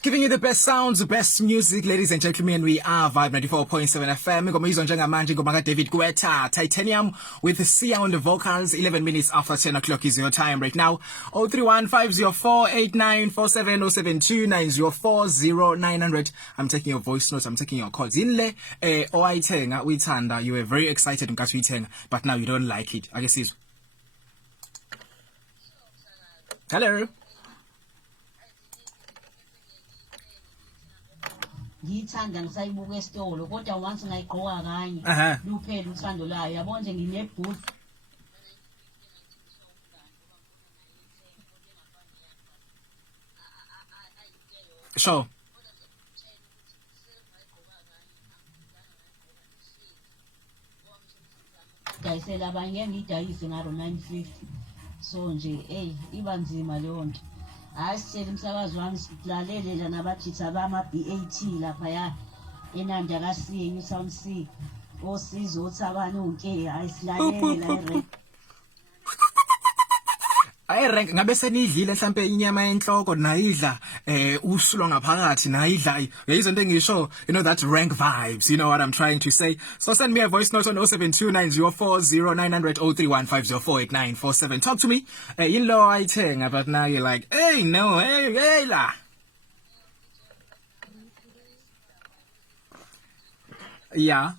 Giving you the best sounds, the best music, ladies and gentlemen. We are Vibe 94.7 FM. Ngomizwa njengamanje ngomaka David Guetta, Titanium with Sia on the vocals. 11 minutes after 10 o'clock is your time right now. 031-504-8947 072-904-0900. I'm taking your voice notes. I'm taking your calls. Inle oayithenga uyithanda. You were very excited nkathi uyithenga, but now you don't like it. I guess it's hello. Ngithanda ngisayibuka esitolo kodwa once ngayigqoka kanye luphela uthando layo yabona nje nginebooth Sure. dayisela abanye ngidayise ngaro 950 so nje iba nzima leyo nto hayi sitshela umsakazi wami silalele nje nabajitha bama BAT lapha ya enandi akasiye uSound C osizo uThabani unke hayi silalele la Rank ngabe senidlile mhlambe inyama yenhloko nayidla usulo ngaphakathi nayidla izinto engisho that rank vibes, you know what I'm trying to say. So send me a voice note on 0729040900 031-504-8947. Talk to me. Yilo ayithenga but now you're like hey no hey la. Yeah.